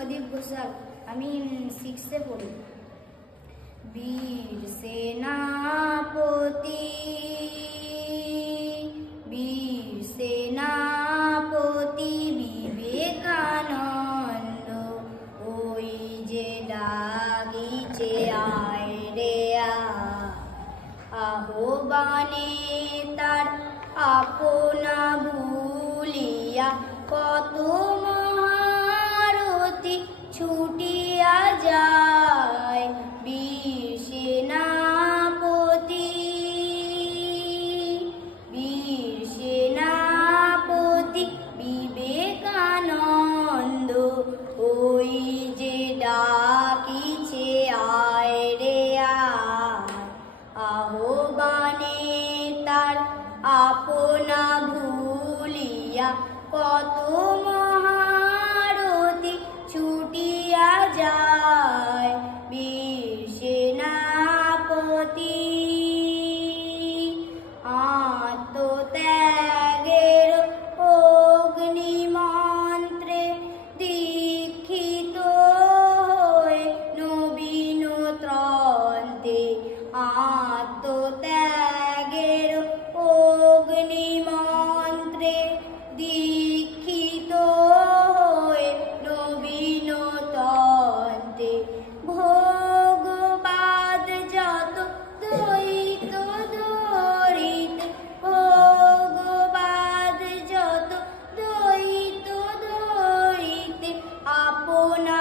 প্রদীপ ঘোষাল। আমি 6-এ পড়ি। বীর সেনাপতি, বীর সেনাপতি বিবেকানন্দ, ওই যে ডাকিছে আয় রে আহ্বানে তার আপনা ভুলিয়া কত মহারথী ছুটিয়া যায়। বীর সেনাপতি, বীর সেনাপতি বিবেকানন্দ, ওই যে ডাকিছে আয় রে আহ্বানে তার আপনা ভুলিয়া কত মহারথী ছুটিয়া যায়। বীর সেনাপতি আত্মত্যাগের অগ্নিমন্ত্রে দীক্ষিত হয়ে নবীন ত্রান্তে, আত্মত্যাগের অগ্নিমন্ত্রে দীক্ষিত হয়ে নবীন ত্রান্তে, ভোগবাদ যত দ্বৈত ধরিতে, ভোগবাদ যত দ্বৈত ধরিতে আপনা